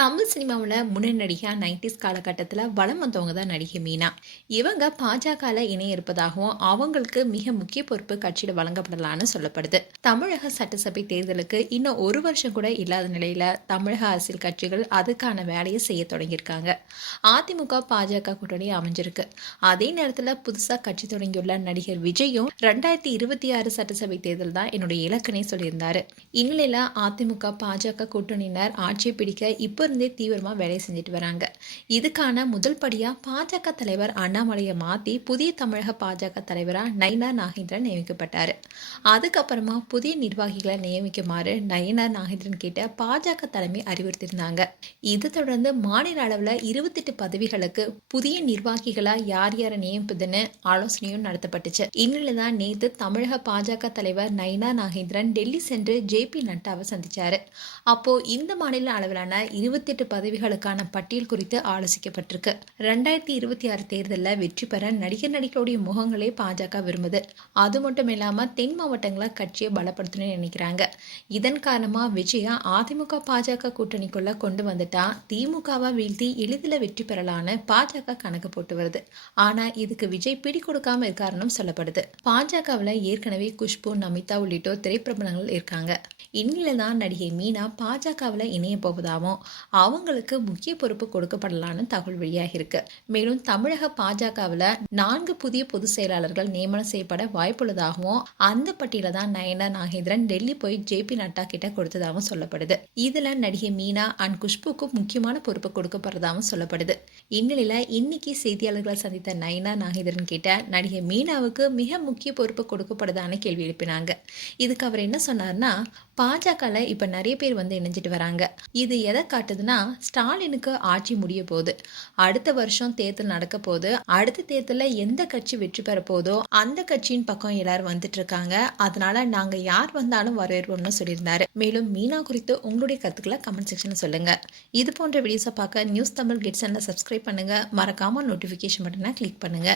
தமிழ் சினிமாவில் முன்னணி நடிகை 90s காலகட்டத்தில் வலம் வந்தவங்க தான் நடிகை மீனா. இவங்க பாஜகவில் இணைய இருப்பதாகவும் அவங்களுக்கு மிக முக்கிய பொறுப்பு கட்சியில் வழங்கப்படலான்னு சொல்லப்படுது. தமிழக சட்டசபை தேர்தலுக்கு இன்னும் ஒரு வருஷம் கூட இல்லாத நிலையில தமிழக அரசியல் கட்சிகள் அதுக்கான வேலையை செய்ய தொடங்கியிருக்காங்க. அதிமுக பாஜக கூட்டணி அமைஞ்சிருக்கு. அதே நேரத்தில் புதுசாக கட்சி தொடங்கியுள்ள நடிகர் விஜயும் 2026 சட்டசபை தேர்தல் தான் என்னுடைய இலக்குனே சொல்லியிருந்தாரு. இந்நிலையில அதிமுக பாஜக கூட்டணியினர் ஆட்சியை பிடிக்க இப்போ இருந்தே தீவிரமா வேலை செஞ்சுட்டு வராங்க. இதுக்கான முதல் படியா பாஜக தலைவர் அண்ணாமலையை மாத்தி புதிய தமிழக பாஜக தலைவரா நயினார் நாகேந்திரன் நியமிக்கப்பட்டாரு. அதுக்கப்புறமா புதிய நிர்வாகிகளை நியமிக்குமாறு நயினார் நாகேந்திரன் கிட்ட பாஜக தலைமை அறிவுறுத்தியிருந்தாங்க. இதை தொடர்ந்து மாநில அளவில் 28 பதவிகளுக்கு புதிய நிர்வாகிகளா யார் யாரை நியமிப்பதுன்னு ஆலோசனையும் நடத்தப்பட்டுச்சு. இந்நிலைதான் நேற்று தமிழக பாஜக தலைவர் நயினார் நாகேந்திரன் டெல்லி சென்று ஜே.பி. நட்டாவை சந்திச்சாரு. அப்போ இந்த மாநில அளவிலான 28 பதவிகளுக்கான பட்டியல் குறித்து ஆலோசிக்கப்பட்டிருக்கு. 2026 தேர்தலில் வெற்றி பெற நடிகர்களுடைய முகங்களே பாஜக விரும்புது. அது மட்டும் இல்லாம தென் மாவட்டங்களை கட்சியை பலப்படுத்தணும்னு நினைக்கிறாங்க. இதன் காரணமா விஜயா அதிமுக பாஜக கூட்டணிக்குள்ள கொண்டு வந்துட்டா திமுகவை வீழ்த்தி எளிதில் வெற்றி பெறலான்னு பாஜக கணக்கு போட்டு வருது. ஆனா இதுக்கு விஜய் பிடி கொடுக்காம இருக்காருன்னு சொல்லப்படுது. பாஜகவில் ஏற்கனவே குஷ்பு, நமிதா உள்ளிட்டோர் திரைப்பிரபலங்கள் இருக்காங்க. இந்நிலைதான் நடிகை மீனா பாஜகவில் இணைய போவதாகவும் அவங்களுக்கு முக்கிய பொறுப்பு கொடுக்கப்படலான்னு தகவல் வெளியாகி இருக்கு. மேலும் தமிழக பாஜகவில் 4 புதிய பொதுச் செயலாளர்கள் நியமனம் செய்யப்பட வாய்ப்புள்ளதாகவும் அந்த பட்டியல தான் நயினார் நாகேந்திரன் டெல்லி போய் ஜே.பி. நட்டா கிட்ட கொடுத்ததாகவும் சொல்லப்படுது. இதுல நடிகை மீனா அண்ட் குஷ்புக்கு முக்கியமான பொறுப்பு கொடுக்கப்படுறதாகவும் சொல்லப்படுது. இந்நிலையில இன்னைக்கு செய்தியாளர்களை சந்தித்த நயினார் நாகேந்திரன் கிட்ட நடிகை மீனாவுக்கு மிக முக்கிய பொறுப்பு கொடுக்கப்படுதான்னு கேள்வி எழுப்பினாங்க. இதுக்கு அவர் என்ன சொன்னார்னா, பாஜகல இப்ப நிறைய பேர் இணைஞ்சிட்டு வராங்க. இது எதை காட்டுதுன்னா, ஸ்டாலினுக்கு ஆட்சி முடிய போகுது, அடுத்த வருஷம் தேர்தல் நடக்க போகுது, அடுத்த தேர்தலில் எந்த கட்சி வெற்றி பெற போதோ அந்த கட்சியின் பக்கம் எல்லாரும் வந்துட்டு இருக்காங்க. அதனால நாங்க யார் வந்தாலும் வரவேற்போம்னு சொல்லியிருந்தாரு. மேலும் மீனா குறித்து உங்களுடைய கருத்துக்களை கமெண்ட் செக்ஷன்ல சொல்லுங்க. இது போன்ற வீடியோஸை பார்க்க நியூஸ் தமிழ் கிட்ஸ் சேனலை சப்ஸ்கிரைப் பண்ணுங்க. மறக்காம நோட்டிபிகேஷன் பட்டனை கிளிக் பண்ணுங்க.